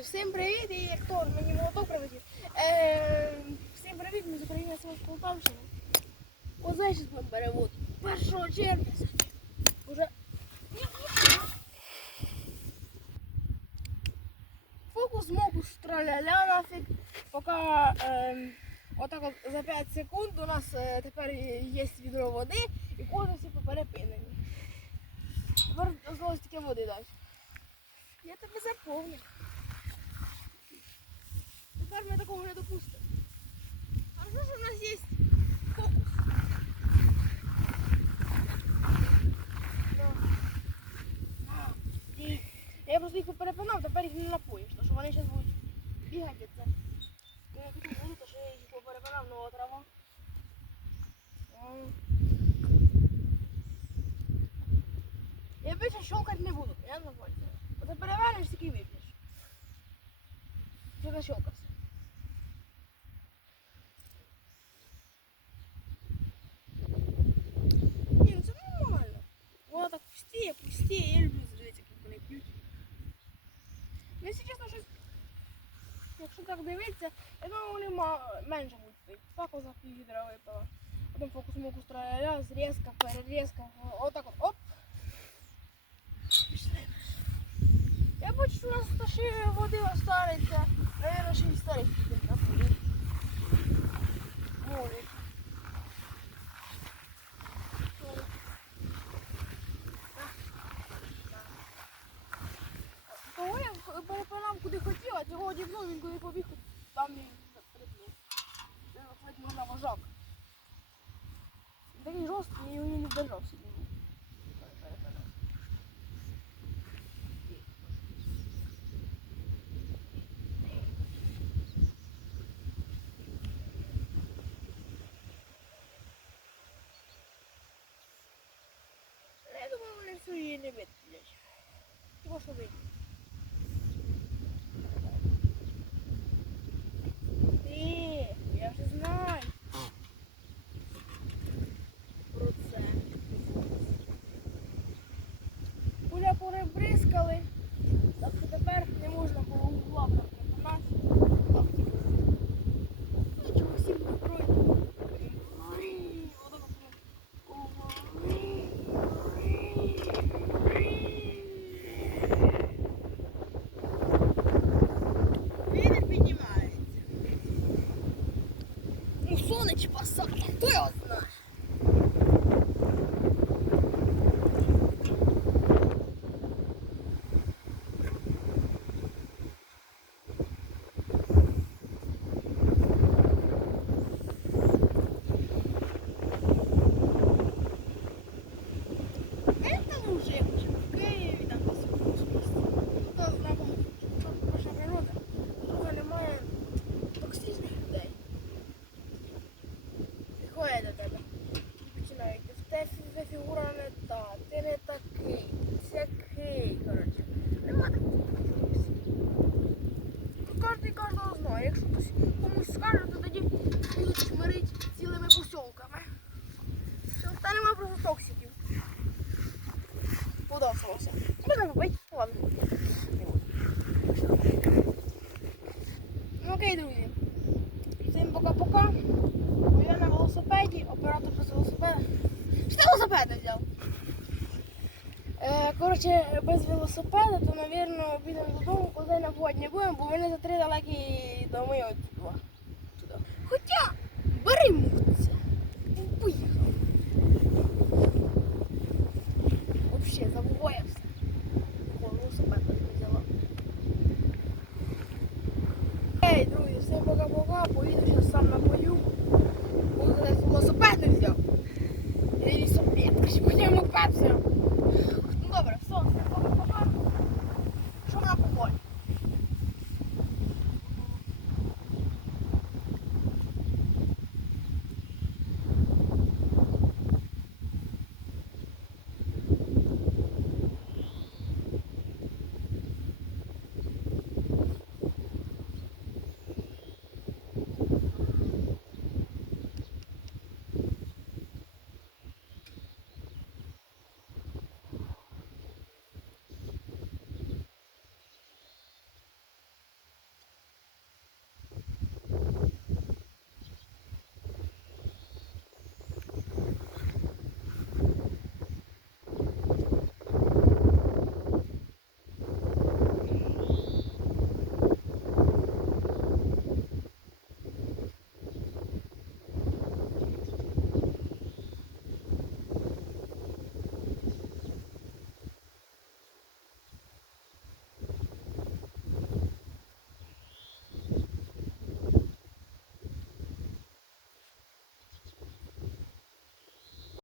всім привіт! І хто мені молоток привезів. Е, всім привіт, ми з України з Полтавщини. Оце зараз будемо перевод. 1 червня. Уже фокус мокус траля-ля нафіг. Поки е, отак от за 5 секунд у нас е, тепер є відро води і кожен всі поперепинені. Тепер залишилось тільки води дати. Я тебе заповнив. Тепер ми такого не допустимо. А що ж у нас є фокус? Да. А, і Я просто їх поперепинав, тепер їх не напоїш, тому що вони зараз будуть бігати це. Я не хотів буду, тому що я їх поперепинав, нова трава. М. Я більше щелкати не буду, я не пальцем. Оце перевернеш, тільки вип'єш. Що защелкався. Ні, Воно так пустіє, пустіє, я люблю зрити, як вони п'ють. Ну, якщо чесно, щось, якщо так дивитися, я думаю, вони ма- менше будуть пити. Так ось за пів відра випила. Потім фокус моку строя, зрізка, перерізка, отак от, оп. Пішли. Я бачу, що у нас ще води останеться. Наверное, ще й старих підуть на куди хотів, а цього одягнув, він куди побіг, там він перепнув. Це виходить на вожак. Він Такий жорсткий, і він не вдержався. Перепинав. Я думаю, вони всю її не витлять. Того, що вийде. Пуля перебризкали. Так що тепер не можна по углам припинати. Так, типу. Нічого, всі будуть пройти. Отак от. Вітер піднімається. Ну, сонечко пасає, хто його знає. Это уже в Києві, там десь у космосі. Тут набагато наша природа. Друга немає токсичних людей. Приходять коротше, без велосипеда, то, мабуть, підемо додому, коли на вход не будемо, бо вони за три далекі доми. Хоча,